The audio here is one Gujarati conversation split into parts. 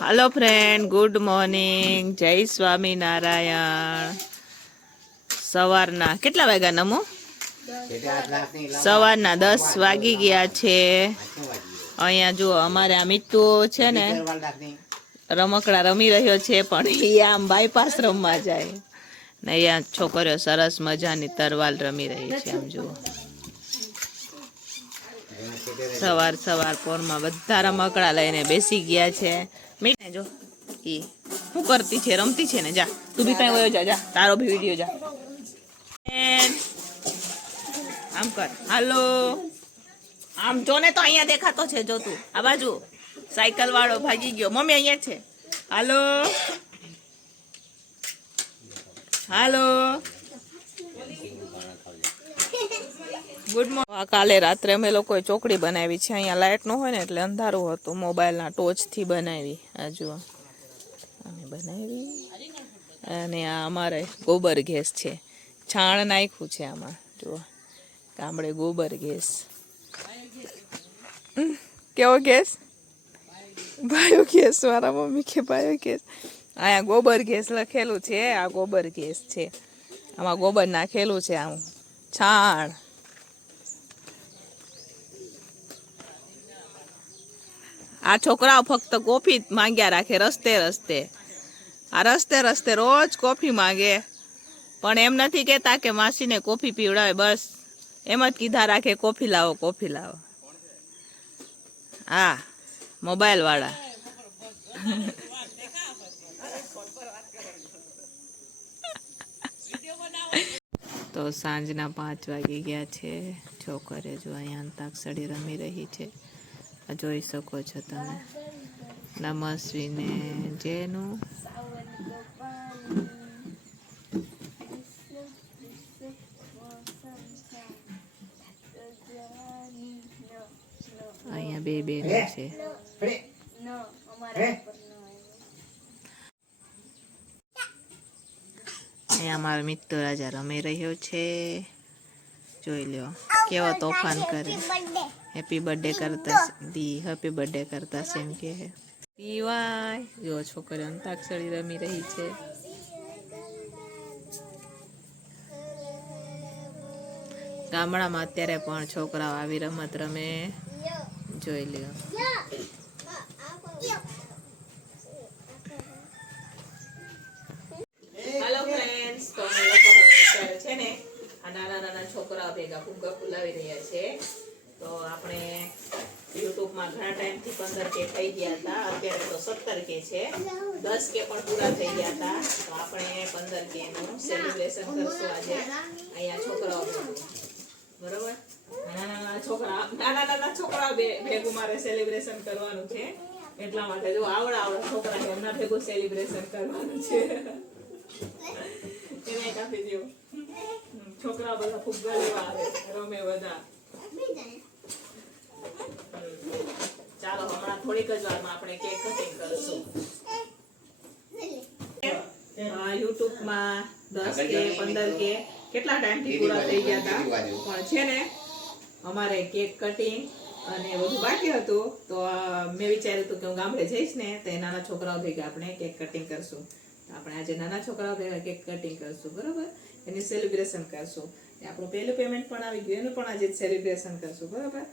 हेलो फ्रेंड, गुड मॉर्निंग, जय स्वामीनारायण। सवाરના કેટલા વાગ્યા નમો? સવારના 10 વાગી ગયા છે। અહીંયા જો અમારે આ મિત્તુ છે ને રમકડા રમી રહ્યો છે, પણ એ આમ બાયપાસ રમવા જાય ને અહીંયા છોકરીઓ સરસ મજાની તરવાલ રમી રહી છે। આમ જુઓ, સવાર પોરમાં બધા રમકડા લઈને બેસી ગયા છે। મીઠને જો ઈ શું કરતી છે, રમતી છે ને। જા તું બી કઈ વયો જા, તારો બી વિડીયો જા। આમ કર, હાલો આમ જો ને, તો અહીંયા દેખાતો છે, જો તું આ બાજુ સાયકલ વાળો ભાગી ગયો। મમ્મી અહીંયા છે, હાલો હાલો ગુડ મોર્નિંગ। કાલે રાત્રે અમે લોકોએ ચોકડી બનાવી છે। અહીંયા લાઇટ ન હોય ને એટલે અંધારું હતું, મોબાઈલના ટોર્ચથી બનાવી। આ જુઓ અમે બનાવી, અને આ અમારે ગોબર ગેસ છે, છાણ નાખ્યું છે આમાં। જુઓ ગામડે ગોબર ગેસ, કેવો ગેસ? બાયો ગેસ, મારા મમ્મી કે બાયો ગેસ। અહીંયા ગોબર ગેસ લખેલું છે, આ ગોબર ગેસ છે, આમાં ગોબર નાખેલું છે, આમ છાણ। આ છોકરાઓ ફક્ત કોફી માંગ્યા રાખે રસ્તે રસ્તે, આ રસ્તે રસ્તે રોજ કોફી માંગે, પણ એમ નથી કહેતા કે માસીને કોફી પીવડાવે, બસ એમ જ કીધા રાખે કોફી લાવો કોફી લાવો। હા મોબાઈલ વાળા। તો સાંજના 5 વાગી ગયા છે। છોકરે જો અહીંયા અંતાક્ષરી રમી રહી છે, જોઈ શકો છો તમે। નમસ્વીને જેનું અહીંયા બે બેનો છે। અહીંયા મારો મિત્ર રાજા રમી રહ્યો છે, જોઈ લ્યો કેવો તોફાન કરે। હેપી બર્થડે કરતા દી, હેપી બર્થડે કરતા એમ કે પીવાય। જો છોકરી અંતાક્ષરી રમી રહી છે। ગામડામાં અત્યારે પણ છોકરાઓ આવી રમત રમે, જોઈ લ્યો। હેલો ફ્રેન્ડ્સ, તો અમે લોકો છે ને આ નાના છોકરાઓ ભેગા ફુગ્ગા ફુલાવી રહ્યા છે। તો આપણે યુટ્યુબમાં ઘણા ટાઈમથી 15K થઈ ગયા હતા, અત્યારે તો 17K છે, 10K પણ પૂરા થઈ ગયા હતા। તો આપણે 15K નું સેલિબ્રેશન કરશું આજે અહીંયા છોકરાઓ બરોબર। નાના છોકરાઓ ભેગું મારે સેલિબ્રેશન કરવાનું છે, એટલા માટે જો આવડા છોકરા એમના ભેગું સેલિબ્રેશન કરવાનું છે। એને કાપી દો, છોકરા બધા ફુગ્ગા લેવા આવે, રમે બધા। ચાલો હમણાં થોડીક જ વારમાં આપણે કેક કટિંગ કરશું। યુટ્યુબમાં 10K 15K કેટલા ટાઈમથી પૂરા થઈ ગયા હતા, પણ છે ને અમારે કેક કટિંગ અને બધું બાકી હતું, તો મેં વિચાર્યું હતું કે હું ગામડે જઈશ ને તો નાના છોકરાઓ ભેગા આપણે કેક કટિંગ કરશું। આપણે આજે નાના છોકરાઓ ભેગા કેક કટિંગ કરશું, બરોબર, એની સેલિબ્રેશન કરશું। આપણું પહેલું પેમેન્ટ પણ આવી ગયું, એનું પણ આજે સેલિબ્રેશન કરશું, બરોબર।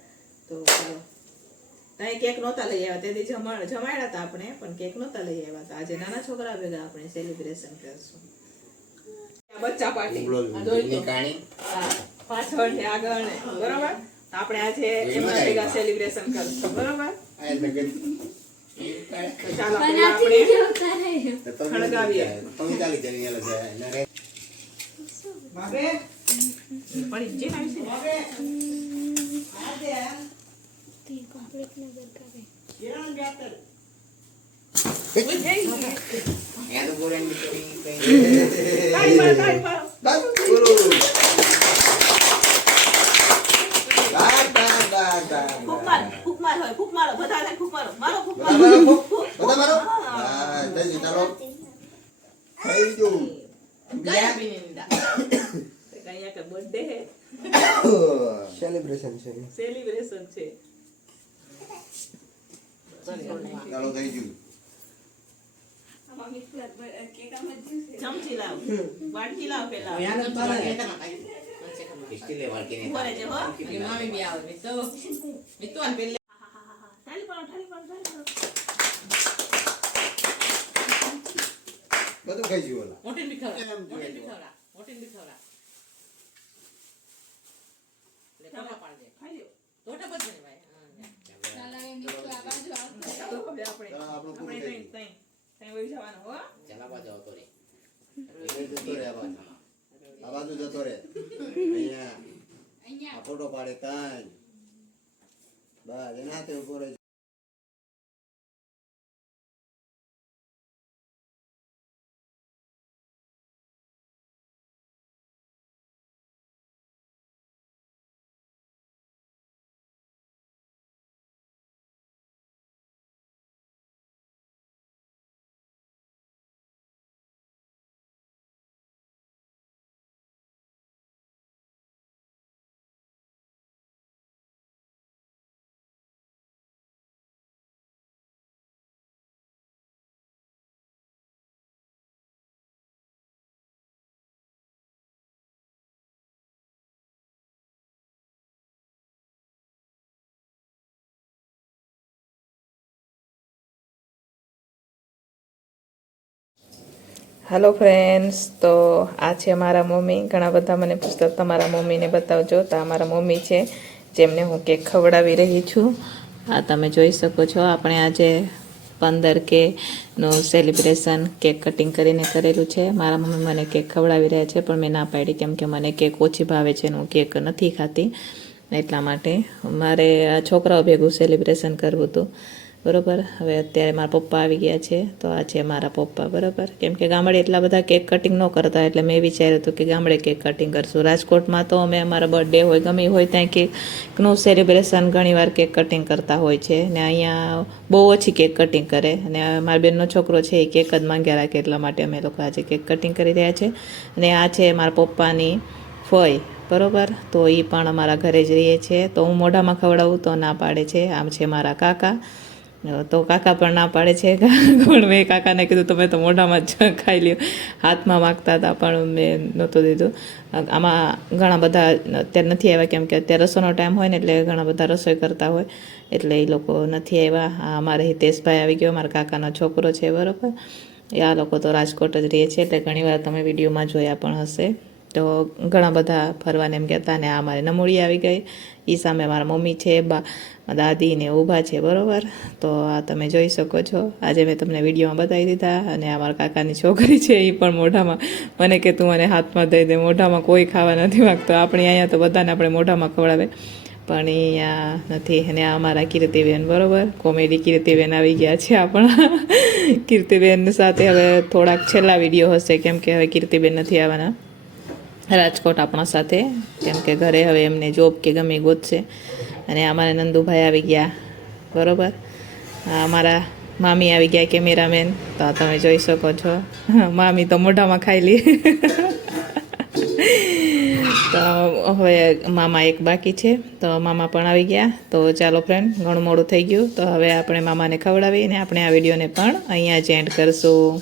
તો ચાલો, ત્યાં કેક નહોતા લઈ આવ્યા, તેથી જમાડ્યા હતા આપણે, પણ કેક નહોતા લઈ આવ્યા હતા। આજે નાના છોકરા ભેગા આપણે સેલિબ્રેશન કરશું। બચ્ચા પાર્ટી પાછળ ને આગળ ને, બરોબર, આપણે આજે એમના ભેગા સેલિબ્રેશન કરશું, બરોબર। ચાલો આપણે ખણગાવીએ। પડી જે નાખી ફૂક મારો બધા ફૂક મારો, મારો ફૂક મારો, બધા મારો, જલ્દી ચાલો થઈ ગયું ગયા બિનિંદા કયા કે બર્થડે હે, સેલિબ્રેશન છે ચાલો થઈ ગયું। ચમચી લાવ વાટકી લાવ પેલા સ્ટીલે વાળકીને ઉભો રહેજે, હો. મામી બી આવે મિતો આને પેલે ઠાલી પાડો, ઠાલી પાડો, ઠાલી પાડો. બધું ખાઈ ગયું ઓલા. મોટી બી ખવડા એમ જોઈએ મોટી બી ખવડા મોટી બી ખવડા લે ખવડા પાડ દે ખાઈ લ્યો. ટોટા બધ ને ભાઈ તો હવે આપણે ચાલો, આપણું પૂરું આપણે થઈ તઈ વહી જવાનું, હો. ચલાવવા જાવ તો રે એ જતો રહે આ બાજુ. આ બાજુ જતો રહે. અહીંયા આ ફોટો પાડે તાંજ. બસ એના હાથે ઉભો રહે. હેલો ફ્રેન્ડ્સ, તો આ છે મારા મમ્મી. ઘણા બધા મને પૂછતા તમારા મમ્મીને બતાવજો. તો આ મારા મમ્મી છે, જેમને હું કેક ખવડાવી રહી છું. આ તમે જોઈ શકો છો, આપણે આજે 15K નું સેલિબ્રેશન કેક કટિંગ કરીને કરેલું છે. મારા મમ્મી મને કેક ખવડાવી રહ્યા છે, પણ મેં ના પાડી, કેમ કે મને કેક ઓછી ભાવે છે અને હું કેક નથી ખાતી. એટલા માટે મારે આ છોકરાઓ ભેગું સેલિબ્રેશન કરવું હતું, બરાબર. હવે અત્યારે મારા પપ્પા આવી ગયા છે, તો આ છે મારા પપ્પા, બરાબર. કેમ કે ગામડે એટલા બધા કેક કટિંગ ન કરતા, એટલે મેં વિચાર્યું હતું કે ગામડે કેક કટિંગ કરશું. રાજકોટમાં તો અમે અમારા બર્થડે હોય ગમે હોય ત્યાં કેકનું સેલિબ્રેશન ઘણીવાર કેક કટિંગ કરતા હોય છે, ને અહીંયા બહુ ઓછી કેક કટિંગ કરે. અને મારા બેનનો છોકરો છે એ કેક જ માંગ્યા રાખે, એટલા માટે અમે લોકો આજે કેક કટિંગ કરી રહ્યા છે. અને આ છે મારા પપ્પાની ફોય, બરાબર. તો એ પણ અમારા ઘરે જ રહીએ છે, તો હું મોઢામાં ખવડાવું તો ના પાડે છે. આમ છે મારા કાકા, તો કાકા પણ ના પાડે છે, પણ મેં કાકાને કીધું તમે તો મોઢામાં જ ખાઈ લ્યો. હાથમાં માગતા હતા પણ મેં નહોતું દીધું. આમાં ઘણા બધા અત્યારે નથી આવ્યા, કેમ કે અત્યારે રસોઈનો ટાઈમ હોય ને, એટલે ઘણા બધા રસોઈ કરતા હોય, એટલે એ લોકો નથી આવ્યા. અમારે હિતેશભાઈ આવી ગયો, મારા કાકાનો છોકરો છે, બરાબર. આ લોકો તો રાજકોટ જ રહે છે, એટલે ઘણીવાર તમે વિડીયોમાં જોયા પણ હશે. તો ઘણા બધા ફરવાને એમ કહેતા, ને આ મારી નમૂડી આવી ગઈ. એ સામે મારા મમ્મી છે, દાદી ને ઊભા છે, બરાબર. તો આ તમે જોઈ શકો છો, આજે મેં તમને વિડીયોમાં બતાવી દીધા. અને આ મારા કાકાની છોકરી છે, એ પણ મોઢામાં મને કે તું મને હાથમાં દઈ દે, મોઢામાં કોઈ ખાવા નથી માગતો. આપણે અહીંયા તો બધાને આપણે મોઢામાં ખવડાવે, પણ અહીંયા નથી. અને આ અમારા કીર્તિબેન, બરાબર. કોમેડી કીર્તિબેન આવી ગયા છે આપણા. કીર્તિબેન સાથે હવે થોડાક છેલ્લા વિડીયો હશે, કેમ કે હવે કીર્તિબેન નથી આવવાના રાજકોટ આપણા સાથે, કેમ કે ઘરે હવે એમને જોબ કે ગમે ગોતશે. અને અમારા નંદુભાઈ આવી ગયા, બરાબર. અમારા મામી આવી ગયા, કેમેરામેન. તો તમે જોઈ શકો છો, મામી તો મોઢામાં ખાઈ લી. તો હવે મામા એક બાકી છે, તો મામા પણ આવી ગયા. તો ચાલો ફ્રેન્ડ, ઘણું મોડું થઈ ગયું, તો હવે આપણે મામાને ખવડાવીને આપણે આ વિડીયોને પણ અહીંયા જ એન્ડ કરશું.